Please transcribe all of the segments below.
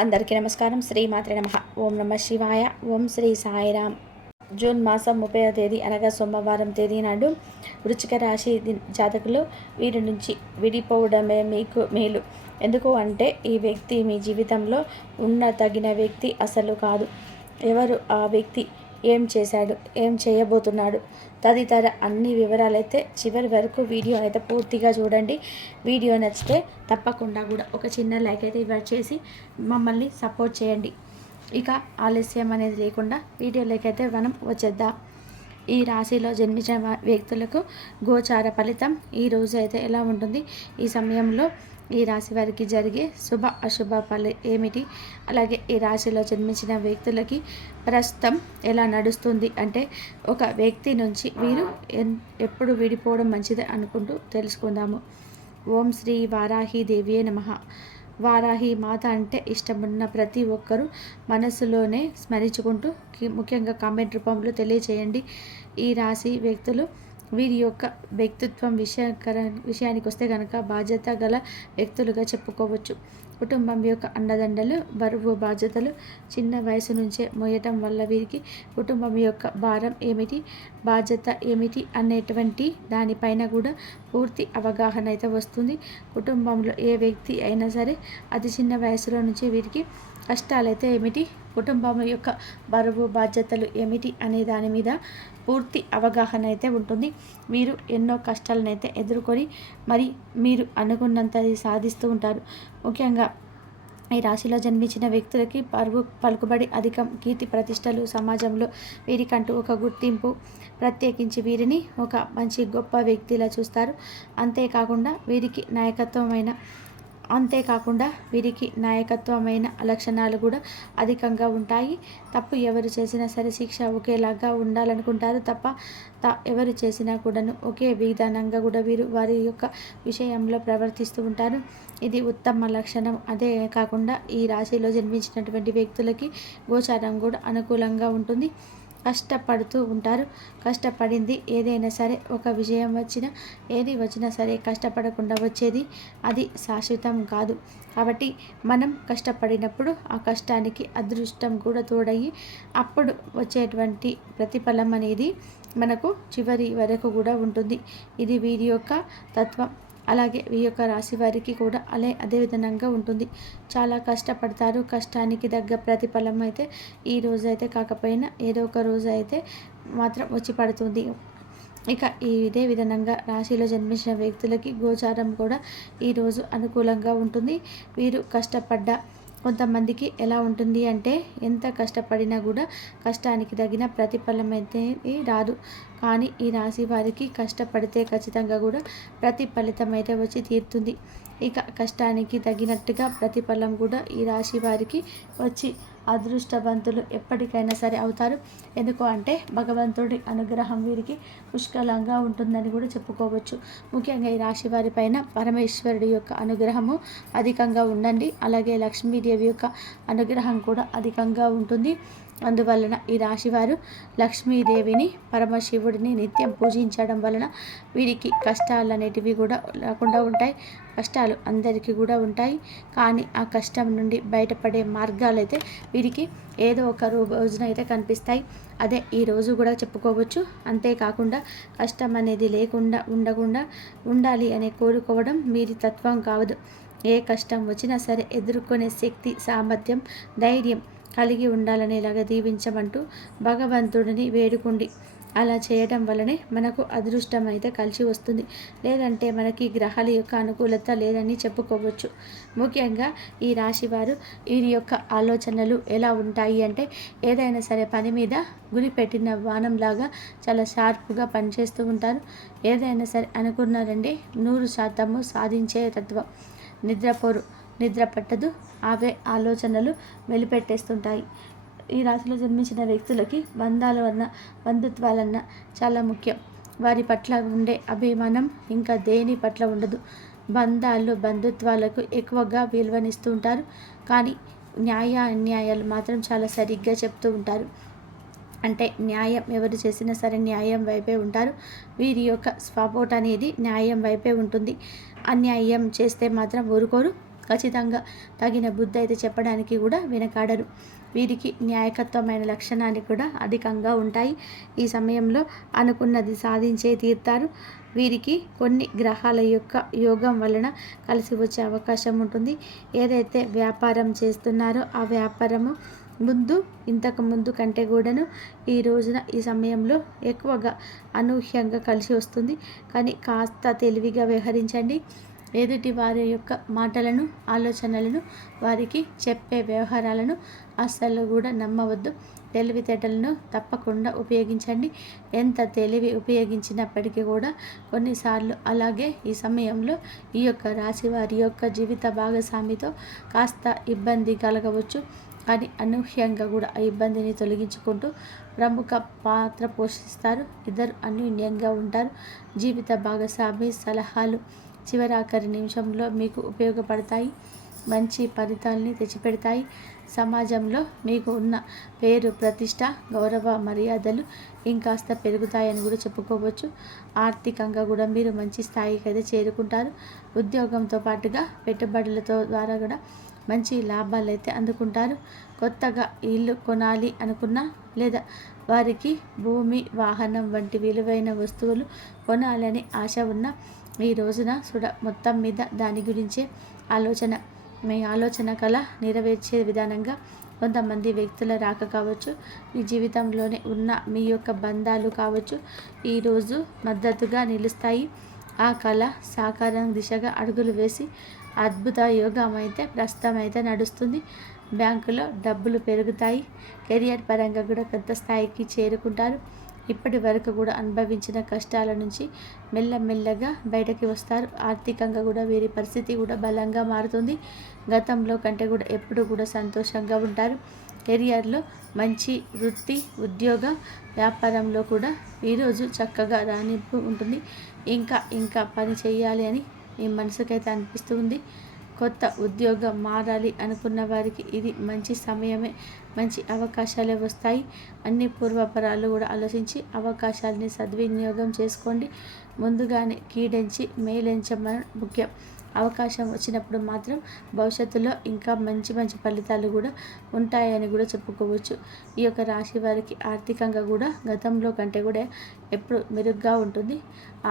అందరికీ నమస్కారం. శ్రీమాత్రి నమ. ఓం నమ శివాయ. ఓం శ్రీ సాయిరామ్. జూన్ మాసం ముప్పై తేదీ అనగా సోమవారం తేదీ నాడు వృచ్చిక రాశి జాతకులు వీరి నుంచి విడిపోవడమే మీకు మేలు. ఎందుకు అంటే ఈ వ్యక్తి మీ జీవితంలో ఉన్న తగిన వ్యక్తి అసలు కాదు. ఎవరు ఆ వ్యక్తి ఏం చేశాడు? ఏం చేయబోతున్నాడు? తదితర అన్ని వివరాలైతే చివరి వరకు వీడియో అయితే పూర్తిగా చూడండి. వీడియో నచ్చితే తప్పకుండా కూడా ఒక చిన్న లైక్ అయితే ఇవ్వ చేసి మమ్మల్ని సపోర్ట్ చేయండి. ఇక ఆలస్యం అనేది లేకుండా వీడియోలోకైతే అయితే మనం వచ్చేద్దాం. ఈ రాశిలో జన్మించిన వ్యక్తులకు గోచార ఫలితం ఈ రోజు అయితే ఎలా ఉంటుంది? ఈ సమయంలో ఈ రాశి వారికి జరిగే శుభ అశుభ ఫలి ఏమిటి? అలాగే ఈ రాశిలో జన్మించిన వ్యక్తులకి ప్రస్తుతం ఎలా నడుస్తుంది? అంటే ఒక వ్యక్తి నుంచి వీరు ఎన్- ఎప్పుడు విడిపోవడం మంచిది అనుకుంటూ తెలుసుకుందాము. ఓం శ్రీ వారాహి దేవియే నమ. వారాహి మాత అంటే ఇష్టమున్న ప్రతి ఒక్కరూ మనసులోనే స్మరించుకుంటూ ముఖ్యంగా కామెంట్ రూపంలో తెలియచేయండి. ఈ రాశి వ్యక్తులు వీరి యొక్క వ్యక్తిత్వం విషయకర విషయానికి వస్తే కనుక బాధ్యత గల వ్యక్తులుగా చెప్పుకోవచ్చు. కుటుంబం యొక్క అండదండలు బరువు బాధ్యతలు చిన్న వయసు నుంచే మోయటం వల్ల వీరికి కుటుంబం యొక్క భారం ఏమిటి బాధ్యత ఏమిటి అనేటువంటి దానిపైన కూడా పూర్తి అవగాహన అయితే వస్తుంది. కుటుంబంలో ఏ వ్యక్తి అయినా సరే అతి చిన్న వయసులో నుంచి వీరికి కష్టాలైతే ఏమిటి కుటుంబం యొక్క బరువు బాధ్యతలు ఏమిటి అనే దాని మీద పూర్తి అవగాహన అయితే ఉంటుంది. మీరు ఎన్నో కష్టాలను అయితే ఎదుర్కొని మరి మీరు అనుకున్నంతది సాధిస్తూ ఉంటారు. ముఖ్యంగా ఈ రాశిలో జన్మించిన వ్యక్తులకి పరుగు పలుకుబడి అధికం కీర్తి ప్రతిష్టలు సమాజంలో వీరికంటూ ఒక గుర్తింపు ప్రత్యేకించి వీరిని ఒక మంచి గొప్ప వ్యక్తిలా చూస్తారు. అంతేకాకుండా వీరికి నాయకత్వమైన అంతేకాకుండా వీరికి నాయకత్వమైన లక్షణాలు కూడా అధికంగా ఉంటాయి. తప్పు ఎవరు చేసినా సరే శిక్ష ఒకేలాగా ఉండాలనుకుంటారు తప్ప త ఎవరు చేసినా కూడాను ఒకే విధానంగా కూడా వీరు వారి యొక్క విషయంలో ప్రవర్తిస్తూ ఉంటారు. ఇది ఉత్తమ లక్షణం. అదే కాకుండా ఈ రాశిలో జన్మించినటువంటి వ్యక్తులకి గోచారం కూడా అనుకూలంగా ఉంటుంది. కష్టపడుతూ ఉంటారు. కష్టపడింది ఏదైనా సరే ఒక విజయం వచ్చినా ఏది వచ్చినా సరే కష్టపడకుండా వచ్చేది అది శాశ్వతం కాదు. కాబట్టి మనం కష్టపడినప్పుడు ఆ కష్టానికి అదృష్టం కూడా తోడయ్యి అప్పుడు వచ్చేటువంటి ప్రతిఫలం అనేది మనకు చివరి వరకు కూడా ఉంటుంది. ఇది వీరి యొక్క తత్వం. అలాగే ఈ యొక్క రాశి వారికి కూడా అలే అదే విధంగా ఉంటుంది. చాలా కష్టపడతారు. కష్టానికి తగ్గ ప్రతిఫలం అయితే ఈ రోజు అయితే కాకపోయినా ఏదో ఒక రోజు అయితే మాత్రం వచ్చి పడుతుంది. ఇక ఈ ఇదే విధంగా రాశిలో జన్మించిన వ్యక్తులకి గోచారం కూడా ఈరోజు అనుకూలంగా ఉంటుంది. వీరు కష్టపడ్డ కొంతమందికి ఎలా ఉంటుంది అంటే ఎంత కష్టపడినా కూడా కష్టానికి తగిన ప్రతిఫలం అయితే రాదు. కానీ ఈ రాశి వారికి కష్టపడితే ఖచ్చితంగా కూడా ప్రతి ఫలితం అయితే వచ్చి తీరుతుంది. ఇక కష్టానికి తగినట్టుగా ప్రతిఫలం కూడా ఈ రాశి వారికి వచ్చి అదృష్టవంతులు ఎప్పటికైనా సరే అవుతారు. ఎందుకు అంటే భగవంతుడి అనుగ్రహం వీరికి పుష్కలంగా ఉంటుందని కూడా చెప్పుకోవచ్చు. ముఖ్యంగా ఈ రాశి వారి పైన పరమేశ్వరుడి యొక్క అనుగ్రహము అధికంగా ఉండండి. అలాగే లక్ష్మీదేవి యొక్క అనుగ్రహం కూడా అధికంగా ఉంటుంది. అందువలన ఈ రాశివారు లక్ష్మీదేవిని పరమశివుడిని నిత్యం పూజించడం వలన వీరికి కష్టాలు అనేటివి కూడా లేకుండా ఉంటాయి. కష్టాలు అందరికీ కూడా ఉంటాయి. కానీ ఆ కష్టం నుండి బయటపడే మార్గాలు అయితే వీరికి ఏదో ఒక రోజున అయితే కనిపిస్తాయి. అదే ఈ రోజు కూడా చెప్పుకోవచ్చు. అంతేకాకుండా కష్టం అనేది లేకుండా ఉండకుండా ఉండాలి అనే కోరుకోవడం వీరి తత్వం కావదు. ఏ కష్టం వచ్చినా సరే ఎదుర్కొనే శక్తి సామర్థ్యం ధైర్యం కలిగి ఉండాలనేలాగా దీవించమంటూ భగవంతుడిని వేడుకుండి. అలా చేయడం వల్లనే మనకు అదృష్టం అయితే కలిసి వస్తుంది. లేదంటే మనకి గ్రహాల యొక్క అనుకూలత లేదని చెప్పుకోవచ్చు. ముఖ్యంగా ఈ రాశి వారు వీరి యొక్క ఆలోచనలు ఎలా ఉంటాయి అంటే ఏదైనా సరే పని మీద గురి పెట్టిన వానంలాగా చాలా షార్ప్గా పనిచేస్తూ ఉంటారు. ఏదైనా సరే అనుకున్నారండి నూరు శాతము సాధించే తత్వం. నిద్రపోరు. నిద్ర పట్టదు. అవే ఆలోచనలు వెలిపెట్టేస్తుంటాయి ఈ రాశిలో జన్మించిన వ్యక్తులకి బంధాలు వలన బంధుత్వాలన్న చాలా ముఖ్యం. వారి పట్ల ఉండే అభిమానం ఇంకా దేని పట్ల ఉండదు. బంధాలు బంధుత్వాలకు ఎక్కువగా విలువనిస్తూ ఉంటారు. కానీ న్యాయ అన్యాయాలు మాత్రం చాలా సరిగ్గా చెప్తూ ఉంటారు. అంటే న్యాయం ఎవరు చేసినా సరే న్యాయం వైపే ఉంటారు. వీరి యొక్క సపోర్ట్ అనేది న్యాయం వైపే ఉంటుంది. అన్యాయం చేస్తే మాత్రం ఊరుకోరు. ఖచ్చితంగా తగిన బుద్ధి అయితే చెప్పడానికి కూడా వెనకాడరు. వీరికి న్యాయకత్వమైన లక్షణాలు కూడా అధికంగా ఉంటాయి. ఈ సమయంలో అనుకున్నది సాధించే తీరుతారు. వీరికి కొన్ని గ్రహాల యొక్క యోగం వలన కలిసి వచ్చే అవకాశం ఉంటుంది. ఏదైతే వ్యాపారం చేస్తున్నారో ఆ వ్యాపారము ముందు ఇంతకు ముందు కంటే కూడాను ఈ రోజున ఈ సమయంలో ఎక్కువగా అనూహ్యంగా కలిసి వస్తుంది. కానీ కాస్త తెలివిగా వ్యవహరించండి. ఎదుటి వారి యొక్క మాటలను ఆలోచనలను వారికి చెప్పే వ్యవహారాలను అస్సలు కూడా నమ్మవద్దు. తెలివితేటలను తప్పకుండా ఉపయోగించండి. ఎంత తెలివి ఉపయోగించినప్పటికీ కూడా కొన్నిసార్లు అలాగే ఈ సమయంలో ఈ యొక్క రాశి వారి యొక్క జీవిత భాగస్వామితో కాస్త ఇబ్బంది కలగవచ్చు. కానీ అనూహ్యంగా కూడా ఆ ఇబ్బందిని తొలగించుకుంటూ ప్రముఖ పాత్ర పోషిస్తారు. ఇద్దరు అన్యూన్యంగా ఉంటారు. జీవిత భాగస్వామి సలహాలు చివరాఖరి నిమిషంలో మీకు ఉపయోగపడతాయి. మంచి ఫలితాలని తెచ్చిపెడతాయి. సమాజంలో మీకు ఉన్న పేరు ప్రతిష్ట గౌరవ మర్యాదలు ఇంకాస్త పెరుగుతాయని కూడా చెప్పుకోవచ్చు. ఆర్థికంగా కూడా మీరు మంచి స్థాయికి అయితే చేరుకుంటారు. ఉద్యోగంతో పాటుగా పెట్టుబడులతో ద్వారా కూడా మంచి లాభాలు అయితే అందుకుంటారు. కొత్తగా ఇల్లు కొనాలి అనుకున్నా లేదా వారికి భూమి వాహనం వంటి విలువైన వస్తువులు కొనాలని ఆశ ఉన్న ఈ రోజున సుడ మొత్తం మీద దాని గురించే ఆలోచన. మీ ఆలోచన కళ నెరవేర్చే విధానంగా కొంతమంది వ్యక్తుల రాక కావచ్చు మీ జీవితంలోనే ఉన్న మీ యొక్క బంధాలు కావచ్చు ఈరోజు మద్దతుగా నిలుస్తాయి. ఆ కళ సాకారం దిశగా అడుగులు వేసి అద్భుత యోగం అయితే ప్రస్తుతం అయితే నడుస్తుంది. బ్యాంకులో డబ్బులు పెరుగుతాయి. కెరియర్ పరంగా కూడా పెద్ద స్థాయికి చేరుకుంటారు. ఇప్పటి వరకు కూడా అనుభవించిన కష్టాల నుంచి మెల్లమెల్లగా బయటకి వస్తారు. ఆర్థికంగా కూడా వీరి పరిస్థితి కూడా బలంగా మారుతుంది. గతంలో కంటే కూడా ఎప్పుడు కూడా సంతోషంగా ఉంటారు. కెరియర్లో మంచి వృత్తి ఉద్యోగ వ్యాపారంలో కూడా ఈరోజు చక్కగా రాణింపు ఉంటుంది. ఇంకా ఇంకా పని చేయాలి అని మీ మనసుకైతే అనిపిస్తుంది కొత్త ఉద్యోగం మారాలి అనుకున్న వారికి ఇది మంచి సమయమే మంచి అవకాశాలే వస్తాయి. అన్ని పూర్వపరాలు కూడా ఆలోచించి అవకాశాలని సద్వినియోగం చేసుకోండి. ముందుగానే కీడించి మేలించమని ముఖ్యం. అవకాశం వచ్చినప్పుడు మాత్రం భవిష్యత్తులో ఇంకా మంచి మంచి ఫలితాలు కూడా ఉంటాయని కూడా చెప్పుకోవచ్చు. ఈ యొక్క రాశి వారికి ఆర్థికంగా కూడా గతంలో కంటే కూడా ఎప్పుడు మెరుగ్గా ఉంటుంది.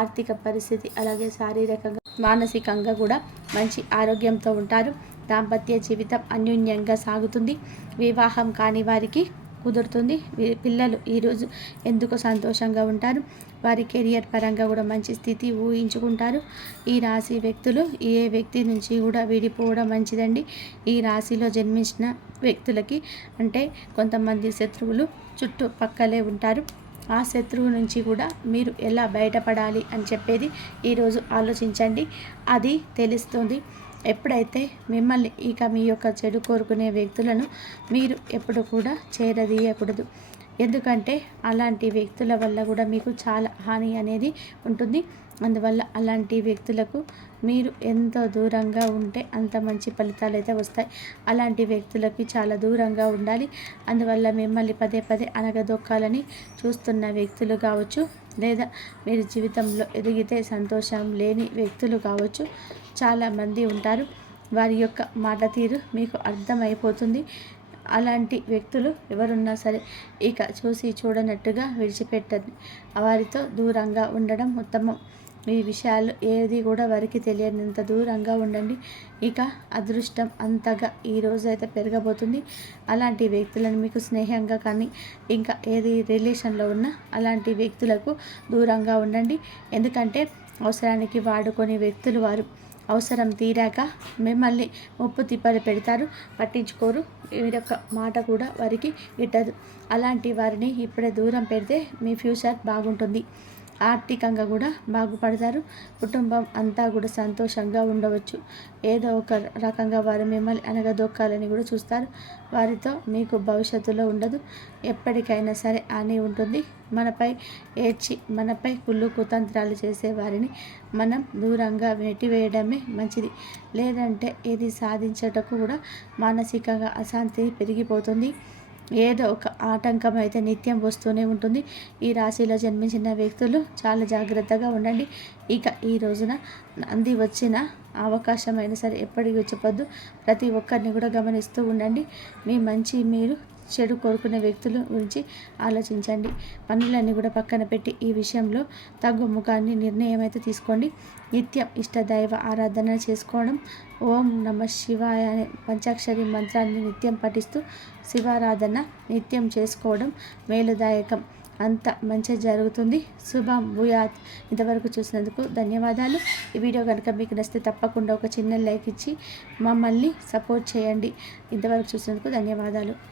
ఆర్థిక పరిస్థితి అలాగే శారీరకంగా మానసికంగా కూడా మంచి ఆరోగ్యంతో ఉంటారు. దాంపత్య జీవితం అన్యోన్యంగా సాగుతుంది. వివాహం కాని వారికి కుదురుతుంది. పిల్లలు ఈరోజు ఎందుకు సంతోషంగా ఉంటారు. వారి కెరియర్ పరంగా కూడా మంచి స్థితి ఊహించుకుంటారు. ఈ రాశి వ్యక్తులు ఏ వ్యక్తి నుంచి కూడా విడిపోవడం మంచిదండి. ఈ రాశిలో జన్మించిన వ్యక్తులకి అంటే కొంతమంది శత్రువులు చుట్టుపక్కలే ఉంటారు. ఆ శత్రువు నుంచి కూడా మీరు ఎలా బయటపడాలి అని చెప్పేది ఈరోజు ఆలోచించండి. అది తెలుస్తుంది. ఎప్పుడైతే మిమ్మల్ని ఇక మీ యొక్క చెడు కోరుకునే వ్యక్తులను మీరు ఎప్పుడు కూడా చేరదీయకూడదు. ఎందుకంటే అలాంటి వ్యక్తుల వల్ల కూడా మీకు చాలా హాని అనేది ఉంటుంది. అందువల్ల అలాంటి వ్యక్తులకు మీరు ఎంతో దూరంగా ఉంటే అంత మంచి ఫలితాలు అయితే వస్తాయి. అలాంటి వ్యక్తులకి చాలా దూరంగా ఉండాలి. అందువల్ల మిమ్మల్ని పదే పదే అనగదొక్కాలని చూస్తున్న వ్యక్తులు కావచ్చు లేదా మీరు జీవితంలో ఎదిగితే సంతోషం లేని వ్యక్తులు కావచ్చు చాలామంది ఉంటారు. వారి యొక్క మాట తీరు మీకు అర్థమైపోతుంది. అలాంటి వ్యక్తులు ఎవరున్నా సరే ఇక చూసి చూడనట్టుగా విడిచిపెట్టండి. వారితో దూరంగా ఉండడం ఉత్తమం. ఈ విషయాలు ఏది కూడా వారికి తెలియనంత దూరంగా ఉండండి. ఇక అదృష్టం అంతగా ఈరోజు అయితే పెరగబోతుంది. అలాంటి వ్యక్తులను మీకు స్నేహంగా కానీ ఇంకా ఏది రిలేషన్లో ఉన్నా అలాంటి వ్యక్తులకు దూరంగా ఉండండి. ఎందుకంటే అవసరానికి వాడుకొని వ్యక్తులు వారు. అవసరం తీరాక మిమ్మల్ని ముప్పు తిప్పలు పెడతారు. పట్టించుకోరు. యొక్క మాట కూడా వారికి గిట్టదు. అలాంటి వారిని ఇప్పుడే దూరం పెడితే మీ ఫ్యూచర్ బాగుంటుంది. ఆర్థికంగా కూడా బాగుపడతారు. కుటుంబం అంతా కూడా సంతోషంగా ఉండవచ్చు. ఏదో ఒక రకంగా వారు మిమ్మల్ని అనగదొక్కాలని కూడా చూస్తారు. వారితో మీకు భవిష్యత్తులో ఉండదు. ఎప్పటికైనా సరే అని ఉంటుంది. మనపై ఏడ్చి మనపై కుళ్ళు కుతంత్రాలు చేసే వారిని మనం దూరంగా వెటివేయడమే మంచిది. లేదంటే ఏది సాధించటకు కూడా మానసికంగా అశాంతి పెరిగిపోతుంది. ఏదో ఒక ఆటంకం అయితే నిత్యం వస్తూనే ఉంటుంది. ఈ రాశిలో జన్మించిన వ్యక్తులు చాలా జాగ్రత్తగా ఉండండి. ఇక ఈ రోజున నంది వచ్చిన అవకాశమైనా సరే ఎప్పటికీ చెప్పొద్దు ప్రతి ఒక్కరిని కూడా గమనిస్తూ ఉండండి. మీ మంచి మీరు చెడు కోరుకునే వ్యక్తుల గురించి ఆలోచించండి. పనులన్నీ కూడా పక్కన పెట్టి ఈ విషయంలో తగ్గు ముఖాన్ని నిర్ణయం అయితే తీసుకోండి. నిత్యం ఇష్టదైవ ఆరాధన చేసుకోవడం. ఓం నమ శివాయ అనే పంచాక్షరి మంత్రాన్ని నిత్యం పఠిస్తూ శివారాధన నిత్యం చేసుకోవడం మేలుదాయకం. అంత మంచి జరుగుతుంది. శుభం భూయాత్. ఇంతవరకు చూసినందుకు ధన్యవాదాలు. ఈ వీడియో కనుక మీకు నచ్చితే తప్పకుండా ఒక చిన్న లైక్ ఇచ్చి మమ్మల్ని సపోర్ట్ చేయండి. ఇంతవరకు చూసినందుకు ధన్యవాదాలు.